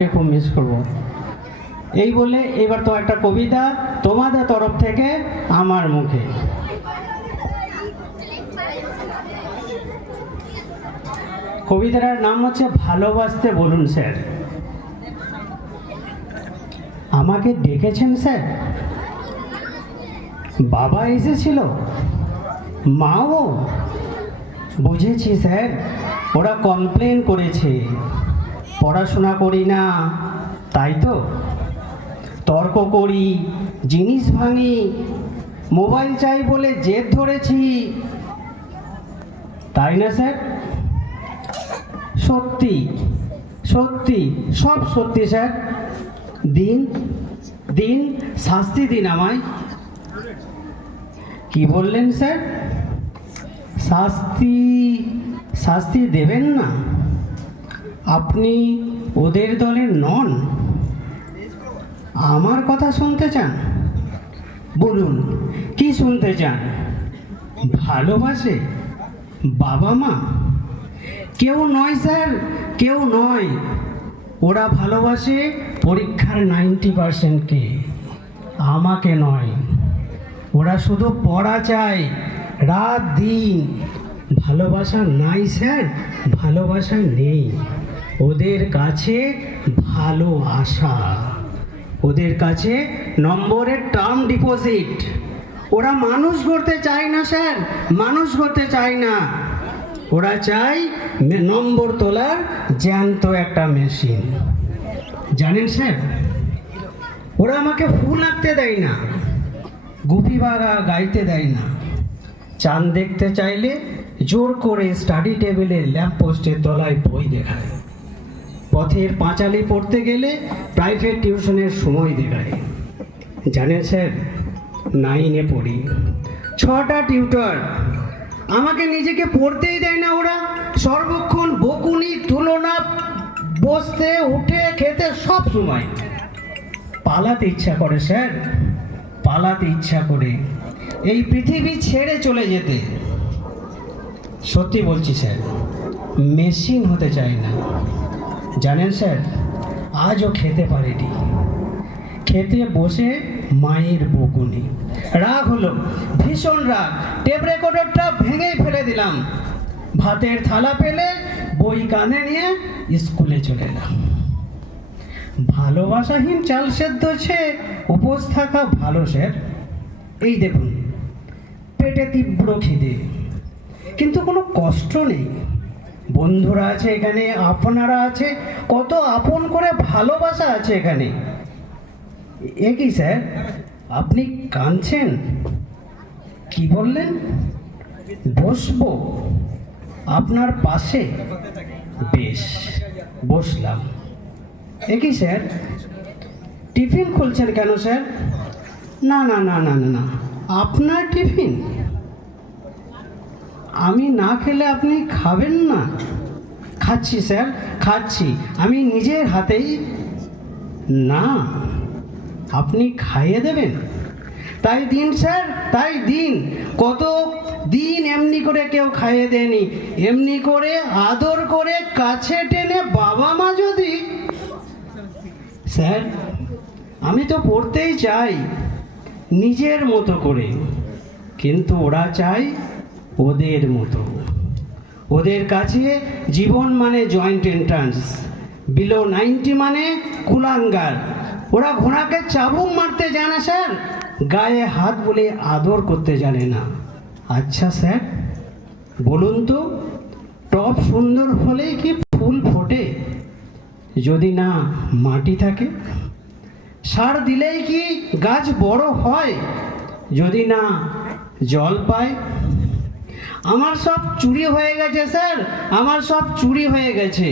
খুব মিস করব। এই বলে এবার তো একটা কবিতা তোমাদের তরফ থেকে আমার মুখে। কবিতাটার নাম হচ্ছে ভালোবাসতে বলুন স্যার। আমাকে ডেকেছেন স্যার? বাবা এসেছিল, মাও? বুঝেছি স্যার, ওরা কমপ্লেন করেছে পড়াশোনা করি না, তাই তো? তর্ক করি, জিনিস ভাঙি, মোবাইল চাই বলে জেদ ধরেছি, তাই না স্যার? সত্যি সত্যি, সব সত্যি স্যার। দিন দিন শাস্তি দিন আমায়। কি বললেন স্যার? শাস্তি? শাস্তি দেবেন না? আপনি ওদের দলের নন? আমার কথা শুনতে চান? বলুন, কি শুনতে চান? ভালোবাসে বাবা মা? কেউ নয় স্যার, কেউ নয়। ওরা ভালোবাসে পরীক্ষার 90%কে, আমাকে নয়। ওরা শুধু পড়া চায় রাত দিন। ভালোবাসা নাই স্যার, ভালোবাসা নেই। ওদের কাছে ভালো আশা, ওদের কাছে নম্বরের টার্ম ডিপোজিট। ওরা মানুষ গড়তে চায় না স্যার, মানুষ গড়তে চায় না। ওরা চায় নম্বর তোলার জ্যান্ত একটা মেশিন। জানেন স্যার, ওরা আমাকে ফুল আঁকতে দেয় না, গুপি বাগা গাইতে দেয় না। চাঁদ দেখতে চাইলে জোর করে স্টাডি টেবিলে ল্যাম্প পোস্টের তলায় বই দেখায়। পথের পাঁচালি পড়তে গেলে প্রাইভেট টিউশনের সময় দেখায়। জানেন স্যার, 9-এ পড়ি, 6টা টিউটর। আমাকে নিজেকে পড়তেই দেয় না ওরা। সর্বক্ষণ বকুনি, তুলনা, বসতে উঠে খেতে সব সময়। পালাতে ইচ্ছা করে স্যার, পালাতে ইচ্ছা করে, এই পৃথিবী ছেড়ে চলে যেতে। সত্যি বলছি স্যার, মেশিন হতে চাই না। জানেন স্যার, আজও খেতে পারিনি। খেতে বসে মায়ের বকুনি। রাগ হলো, ভীষণ রাগ। টেপ রেকর্ডারটা ভেঙেই ফেলে দিলাম। ভাতের থালা পেলে বই কাঁধে নিয়ে স্কুলে চলে এলাম। ভালোবাসাহীন চাল সেদ্ধ হচ্ছে উপোস থাকা ভালো স্যার। এই দেখুন, পেটে তীব্র খিদে, কিন্তু কোনো কষ্ট নেই। বন্ধুরা আছে এখানে, আপনারা আছে, কত আপন করে ভালোবাসা আছে এখানে। এ কি স্যার, আপনি কাঁদছেন? কি বললেন? বসবো আপনার পাশে? বেশ, বসলাম। এ কি স্যার, টিফিন খুলছেন কেন স্যার? না না না না না না, আপনার টিফিন? আমি না খেলে আপনি খাবেন না? খাচ্ছি স্যার, খাচ্ছি, আমি নিজের হাতেই। না, আপনি খাইয়ে দেবেন? তাই দিন স্যার, তাই দিন। কত দিন এমনি করে কেউ খাইয়ে দেয়নি। এমনি করে আদর করে কাছে টেনে বাবা মা যদি। স্যার, আমি তো পড়তেই চাই নিজের মতো করে, কিন্তু ওরা চায় ওদের মতো। ওদের কাছে জীবন মানে জয়েন্ট এন্ট্রান্স, বিলো 90 মানে কুলাঙ্গার। ওরা ঘোড়াকে চাবুক মারতে জানে স্যার, গায়ে হাত বলে আদর করতে জানে না। আচ্ছা স্যার, বলুন তো, টব সুন্দর হলেই কি ফুল ফোটে? যদি না মাটি থাকে। সার দিলেই কি গাছ বড় হয়? যদি না জল পায়। আমার সব চুরি হয়ে গেছে স্যার, আমার সব চুরি হয়ে গেছে।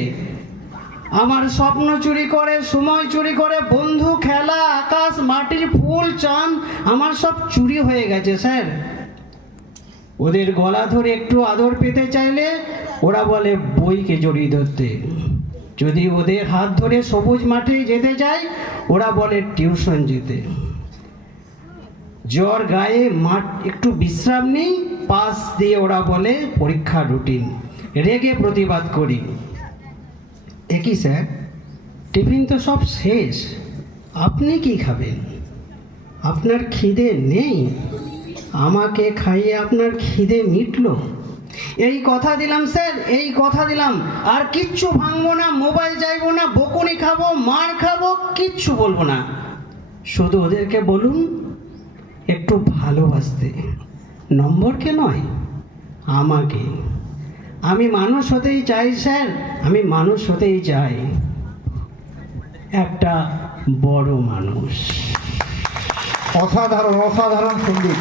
আমার স্বপ্ন চুরি করে, সময় চুরি করে, বন্ধু, খেলা, আকাশ, মাটির ফুল, চাঁদ, আমার সব চুরি হয়ে গেছে স্যার। ওদের গলা ধরে একটু আদর পেতে চাইলে ওরা বলে বইকে জড়িয়ে ধরতে। যদি ওদের হাত ধরে সবুজ মাঠে যেতে চাই, ওরা বলে টিউশন যেতে। জ্বর গায়ে মাঠ একটু বিশ্রাম নেই, পাশ দিয়ে ওরা বলে পরীক্ষা রুটিন। রেগে প্রতিবাদ করি। একই স্যার, টিফিন তো সব শেষ, আপনি কি খাবেন? আপনার খিদে নেই? আমাকে খাইয়ে আপনার খিদে মিটলো? এই কথা দিলাম স্যার, এই কথা দিলাম, আর কিচ্ছু ভাঙবো না, মোবাইল চাইবো না, বকুনি খাবো, মার খাবো, কিচ্ছু বলবো না। শুধু ওদেরকে বলুন একটু ভালোবাসতে, নম্বরকে নয়, আমাকে। আমি মানুষ হতেই চাই স্যার, আমি মানুষ হতেই চাই, একটা বড় মানুষ। অসাধারণ, অসাধারণ সঙ্গীত।